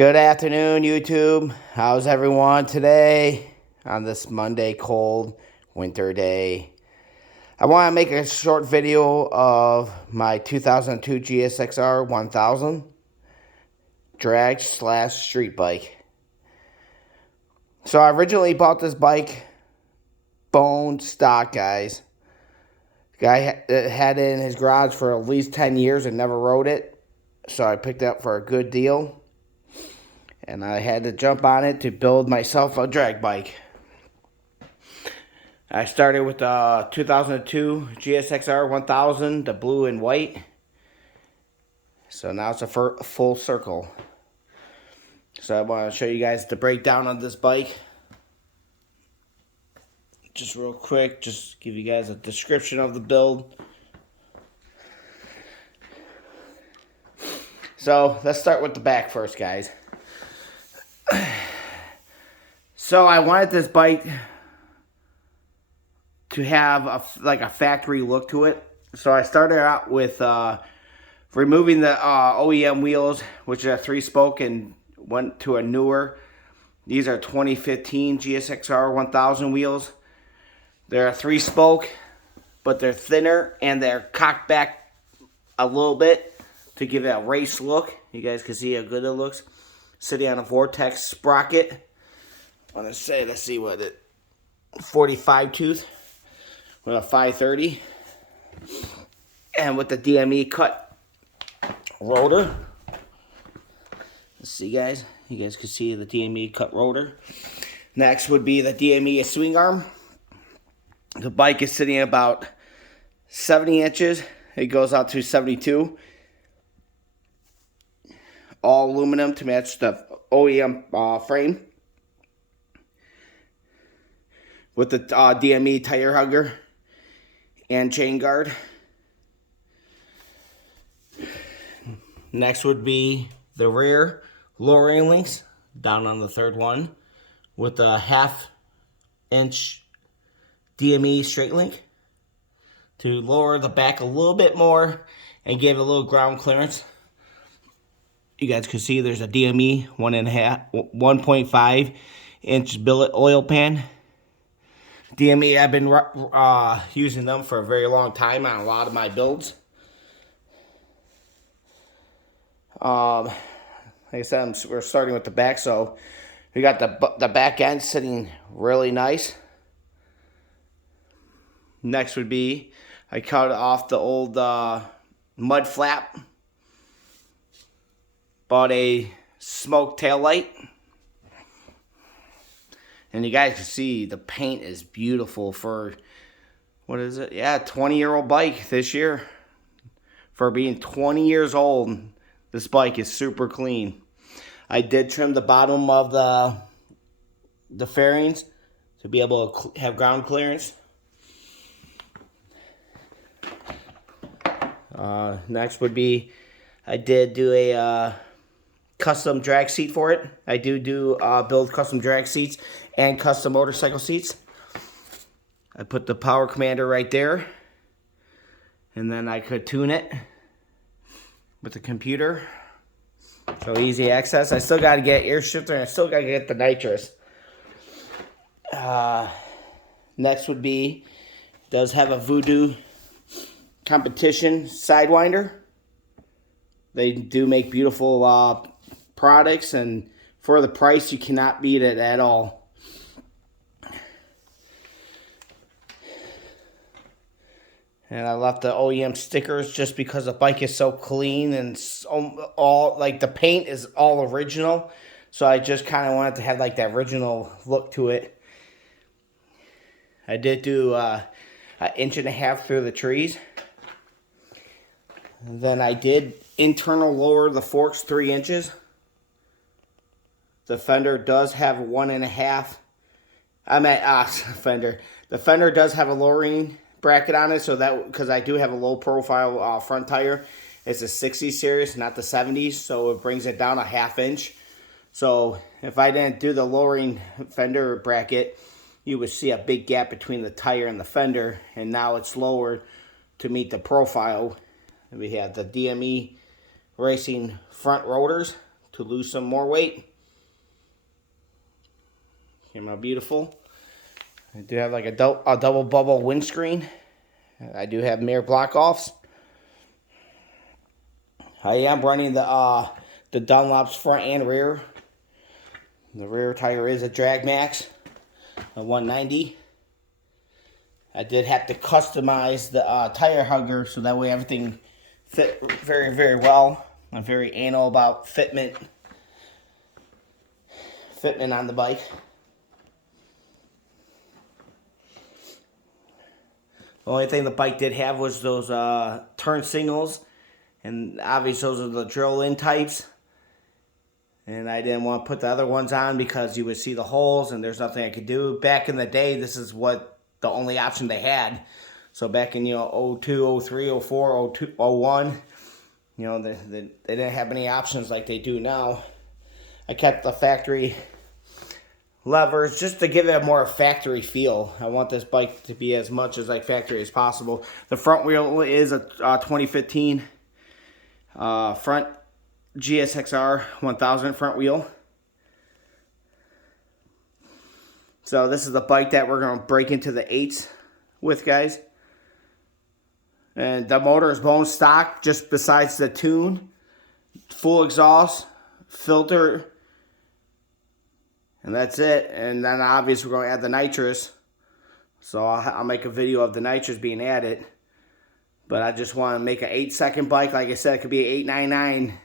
Good afternoon, YouTube. How's everyone today on this Monday cold winter day? I want to make a short video of my 2002 Gsxr1000 drag slash street bike. So I originally bought this bike bone stock, guys. The guy had it in his garage for at least 10 years and never rode it. So I picked it up for a good deal. And I had to jump on it to build myself a drag bike. I started with the 2002 Gsxr1000, the blue and white. So now it's a full circle. So I want to show you guys the breakdown of this bike. Just real quick, just give you guys a description of the build. So let's start with the back first, guys. So I wanted this bike to have a factory look to it. So I started out with removing the OEM wheels, which are 3-spoke, and went to a newer. These are 2015 Gsxr1000 wheels. They're a 3-spoke, but they're thinner and they're cocked back a little bit to give it a race look. You guys can see how good it looks. Sitting on a Vortex sprocket. Let's see what it, 45 tooth with a 530, and with the DME cut rotor. Let's see, guys. You guys can see the DME cut rotor. Next would be the Dme Swing Arm. The bike is sitting at about 70 inches. It goes out to 72. All aluminum to match the OEM frame. With the DME tire hugger and chain guard. Next would be the rear lower railings, down on the third one, with a 1/2-inch DME straight link to lower the back a little bit more and give it a little ground clearance. You guys can see there's a DME 1.5-inch billet oil pan. DME, I've been using them for a very long time on a lot of my builds. Like I said, we're starting with the back, so we got the back end sitting really nice. Next would be, I cut off the old mud flap. Bought a smoke tail light. And you guys can see the paint is beautiful for, what is it? Yeah, 20-year-old bike this year. For being 20 years old, this bike is super clean. I did trim the bottom of the fairings to be able to have ground clearance. Next would be, I did do a custom drag seat for it. I do build custom drag seats and custom motorcycle seats. I put the power commander right there, and then I could tune it with the computer. So easy access. I still got to get air shifter, and I still got to get the nitrous. Next would be, does have a Voodoo competition sidewinder. They do make beautiful products, and for the price, you cannot beat it at all. And I left the OEM stickers just because the bike is so clean and all like the paint is all original. So I just kind of wanted to have like that original look to it. I did do an 1.5 inches through the trees. And then I did internal lower the forks 3 inches. The fender does have 1.5. The fender does have a lowering bracket on it, so that, because I do have a low profile front tire, it's a 60 series, not the 70s, so it brings it down a 1/2 inch. So if I didn't do the lowering fender bracket, you would see a big gap between the tire and the fender, and now it's lowered to meet the profile. We have the DME Racing front rotors to lose some more weight. Am I beautiful? I do have like a double bubble windscreen. I do have mirror block offs. I am running the Dunlop's front and rear. The rear tire is a Drag Max, a 190. I did have to customize the tire hugger so that way everything fit very, very well. I'm very anal about fitment on the bike. The only thing the bike did have was those turn signals, and obviously those are the drill-in types. And I didn't want to put the other ones on because you would see the holes and there's nothing I could do. Back in the day, this is what the only option they had. So back in, 02, 03, 04, 02, 01, they didn't have any options like they do now. I kept the factory levers just to give it a more factory feel. I want this bike to be as much as like factory as possible. The front wheel is a 2015 front Gsxr1000 front wheel. So this is the bike that we're going to break into the 8s with, guys. And the motor is bone stock, just besides the tune. Full exhaust, filter, and that's it. And then obviously we're going to add the nitrous. So I'll make a video of the nitrous being added. But I just want to make an 8-second bike. Like I said, it could be an 899.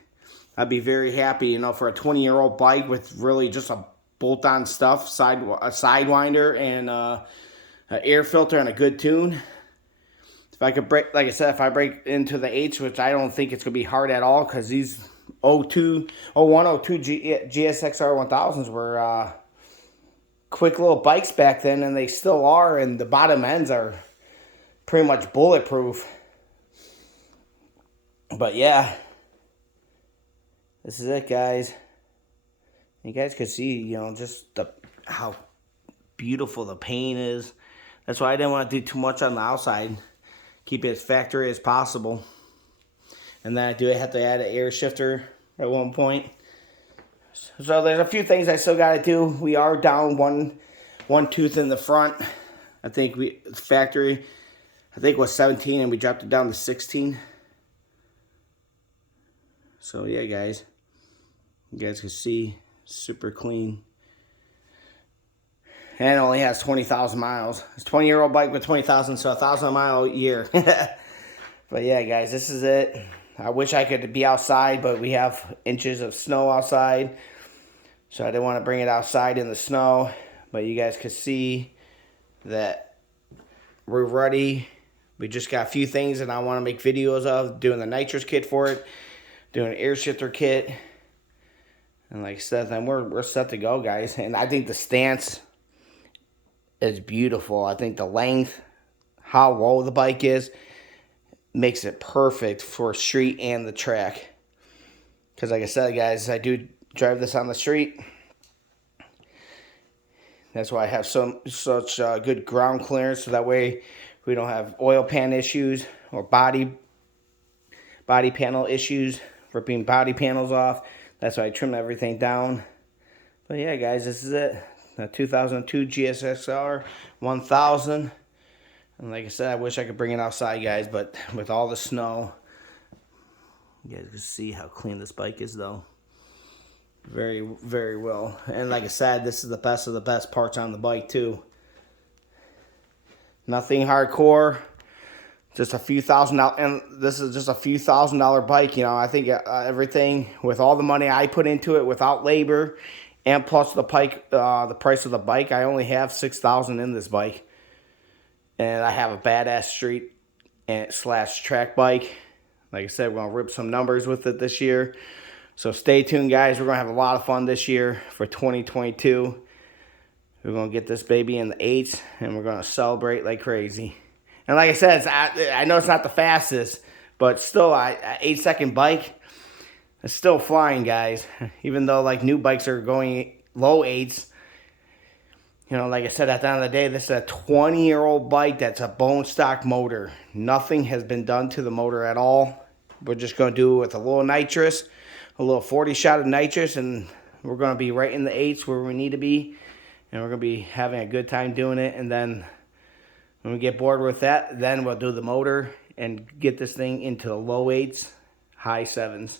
I'd be very happy, for a 20-year-old bike with really just a bolt-on stuff, a sidewinder, and an air filter and a good tune. If I could break, like I said, if I break into the 8s, which I don't think it's going to be hard at all, because these 02 Gsxr1000s were quick little bikes back then, and they still are, and the bottom ends are pretty much bulletproof. But yeah. This is it, guys. You guys can see, just how beautiful the paint is. That's why I didn't want to do too much on the outside. Keep it as factory as possible. And then I do have to add an air shifter at one point. So there's a few things I still got to do. We are down one tooth in the front. I think factory was 17 and we dropped it down to 16. So yeah, guys. You guys can see, super clean. And it only has 20,000 miles. It's a 20-year-old bike with 20,000, so 1,000 mile a year. But yeah, guys, this is it. I wish I could be outside, but we have inches of snow outside. So I didn't want to bring it outside in the snow. But you guys can see that we're ready. We just got a few things that I want to make videos of. Doing the nitrous kit for it. Doing an air shifter kit. And like I said, then we're set to go, guys. And I think the stance is beautiful. I think the length, how low the bike is, makes it perfect for street and the track. Because like I said, guys, I do drive this on the street. That's why I have such good ground clearance. So that way we don't have oil pan issues or body panel issues, ripping body panels off. That's why I trim everything down. But yeah, guys, this is it. The 2002 Gsxr 1000. And like I said, I wish I could bring it outside, guys. But with all the snow, you guys can see how clean this bike is, though. Very, very well. And like I said, this is the best of the best parts on the bike, too. Nothing hardcore. Just a few $1,000, and this is just a few $1,000 bike. I think everything with all the money I put into it, without labor, and plus the price of the bike, I only have $6,000 in this bike, and I have a badass street and / track bike. Like I said, we're gonna rip some numbers with it this year. So stay tuned, guys. We're gonna have a lot of fun this year for 2022. We're gonna get this baby in the 8s, and we're gonna celebrate like crazy. And like I said, I know it's not the fastest, but still, an 8-second bike, it's still flying, guys. Even though, like, new bikes are going low 8s. Like I said, at the end of the day, this is a 20-year-old bike that's a bone stock motor. Nothing has been done to the motor at all. We're just going to do it with a little nitrous, a little 40 shot of nitrous, and we're going to be right in the 8s where we need to be. And we're going to be having a good time doing it. And then when we get bored with that, then we'll do the motor and get this thing into the low 8s, high 7s.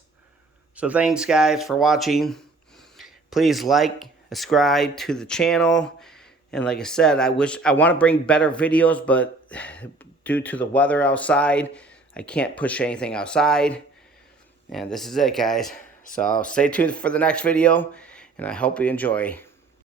So thanks, guys, for watching. Please like, subscribe to the channel. And like I said, I want to bring better videos, but due to the weather outside, I can't push anything outside. And this is it, guys. So stay tuned for the next video, and I hope you enjoy.